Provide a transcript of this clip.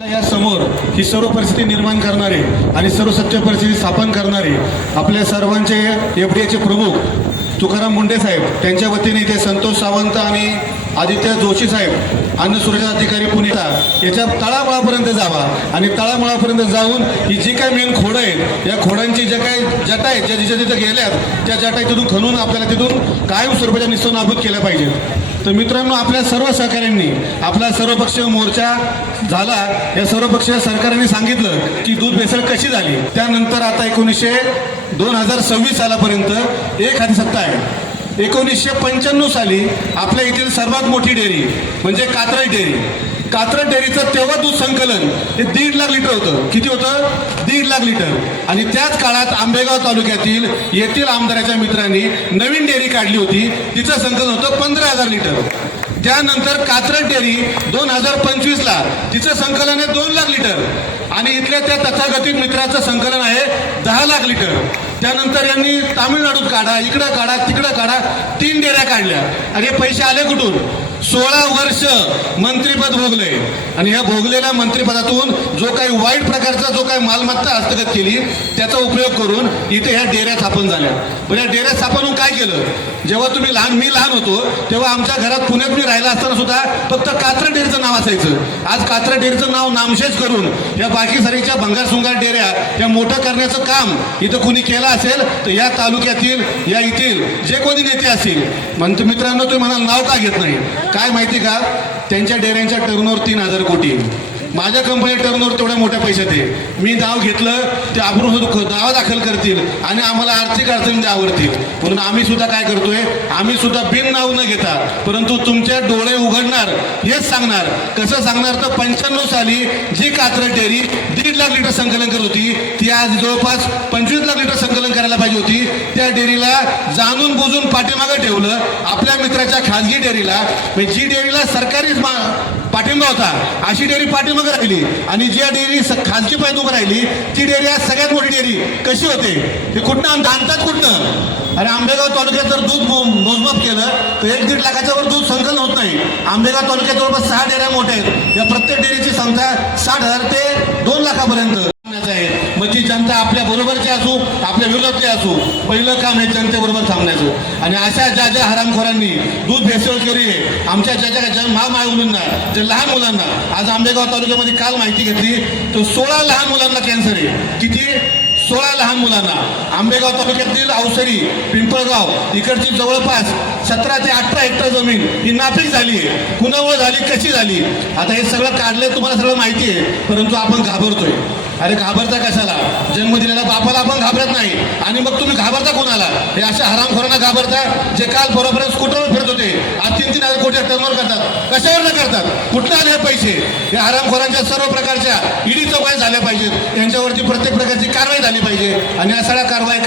या समोर ही सर्व परिस्थिती निर्माण करणारे आणि सर्व सत्य परिस्थिती स्थापन करणारे आपल्या सर्वांचे एफडीएचे प्रमुख तुकाराम मुंडे साहेब, त्यांच्या वतीने इथे संतोष सावंत आणि आदित्य जोशी साहेब, अन्न सुरक्षा अधिकारी पुणेचा याच्या तळामळापर्यंत जावा आणि तळामळापर्यंत जाऊन ही जी काय मेन खोडं आहेत या खोडांची ज्या काही जटा आहेत ज्या जिथे जिथे गेल्यात त्या जटा तिथून खणून आपल्याला तिथून कायम स्वरूपाच्या निस्तानाबूत केल्या पाहिजेत. तर मित्रांनो, आपल्या सर्व सहकाऱ्यांनी आपला सर्वपक्षीय मोर्चा झाला. या सर्वपक्षीय सरकारने सांगितलं की दूध भेसळ कशी झाली. त्यानंतर आता 2026 सालापर्यंत एक हाती सत्ता आहे. 1995 साली आपल्या येथील सर्वात मोठी डेअरी म्हणजे कात्रज डेअरी. कात्रज डेअरीचं तेव्हा दूध संकलन हे 1.5 लाख लिटर होतं. किती होतं? 1.5 लाख लिटर. आणि त्याच काळात आंबेगाव तालुक्यातील येथील आमदाराच्या मित्रांनी नवीन डेअरी काढली होती. तिचं संकलन होतं 15,000 लिटर. त्यानंतर कात्रज डेअरी 2025ला तिचं संकलन आहे 2 लाख लिटर आणि इथल्या त्या तथागतित मित्राचं संकलन आहे 10 लाख लिटर. त्यानंतर यांनी तामिळनाडूत काढा, इकडं काढा, तिकडं काढा, 3 डेअऱ्या काढल्या. आणि हे पैसे आले कुठून? 16 वर्ष मंत्रिपद भोगले आणि ह्या भोगलेल्या मंत्रिपदातून जो काही वाईट प्रकारचा जो काही मालमत्ता हस्तगत केली त्याचा उपयोग करून इथे ह्या डेअऱ्या स्थापन झाल्या. पण या डेअऱ्या स्थापन होऊन काय केलं? जेव्हा मी लहान होतो तेव्हा आमच्या घरात पुण्यात मी राहिला असताना सुद्धा फक्त कात्रज डेअरीचं नाव असायचं. आज कात्रज डेअरीचं नाव नामशेष करून या बाकी सारीच्या भंगारसुंगार डेअऱ्या या मोठं करण्याचं काम इथं कुणी केलं असेल तर या तालुक्यातील या येथील जे कोणी नेते असतील. म्हणतो मित्रांनो, तुम्ही म्हणाल नाव का घेत नाही? काय माहिती का, त्यांच्या डेअऱ्यांच्या टर्नओव्हर 3,000 कोटी. माझ्या कंपनी टर्नओव्हर तेवढ्या मोठ्या पैशात आहे. मी नाव घेतलं ते आपण दावा दाखल करतील आणि आम्हाला आर्थिक अडचणी आवडतील. म्हणून आम्ही सुद्धा काय करतोय, आम्ही सुद्धा बिन नाव न घेता परंतु तुमचे डोळे उघडणार हेच सांगणार. कसं सांगणार तर 95 साली जी कात्रज डेअरी 1.5 लाख लिटर संकलन करत होती ती आज जवळपास 25 लाख लिटर संकलन करायला पाहिजे होती. त्या डेअरीला जाणून बुजून पाठीमागं ठेवलं. आपल्या मित्राच्या खाजगी डेअरीला, जी डेअरीला सरकारी पाठिंबा होता अशी डेअरी पाठीमागं राहिली आणि जी डेअरी खाजगी पायदूक राहिली ती डेअरी आज सगळ्यात मोठी डेअरी कशी होते? हे कुठनं आणतात कुठनं? आणि आंबेगाव तालुक्यात जर दूध मोजमाप केलं तर 1-1.5 लाखाच्या वर दूध संकलन होत नाही. आंबेगाव तालुक्यात जवळपास 6 डेअऱ्या मोठ्या आहेत. या प्रत्येक डेअरीची संख्या 60,000 ते 2 लाखापर्यंत आहे. मग ती जनता आपल्या बरोबरची असू आपल्या विरोधातली असू, पहिलं काम आहे जनतेबरोबर थांबण्याचं. आणि अशा ज्या हरामखोरांनी दूध भेसळ केली आहे आमच्या ज्या महामायमुलींना, ज्या लहान मुलांना, आज आंबेगाव तालुक्यामध्ये काल माहिती घेतली तर 16 लहान मुलांना कॅन्सर आहे. किती? 16 लहान मुलांना. आंबेगाव तालुक्यातील अवसरी, पिंपळगाव इकडची जवळपास 17 ते 18 हेक्टर जमीन ही नापीक झाली आहे. कुणामुळे झाली, कशी झाली? आता हे सगळं काढलंय, तुम्हाला सगळं माहिती आहे, परंतु आपण घाबरतोय. अरे घाबरता कशाला? जन्म दिलेल्या बापाला आपण घाबरत नाही आणि मग तुम्ही घाबरता कोणाला? हे अशा हरामखोरांना घाबरता जे काल बरोबर स्कूटरवर फिरत होते, आज 3,000 कोटी टर्नओव्हर करतात. कशावर न करतात? कुठले आले हे पैसे? हे हरामखोरांच्या सर्व प्रकारच्या ईडी चौकशी झाल्या पाहिजेत. त्यांच्यावरती प्रत्येक प्रकारची कारवाई झाली पाहिजे आणि या सगळ्या कारवाई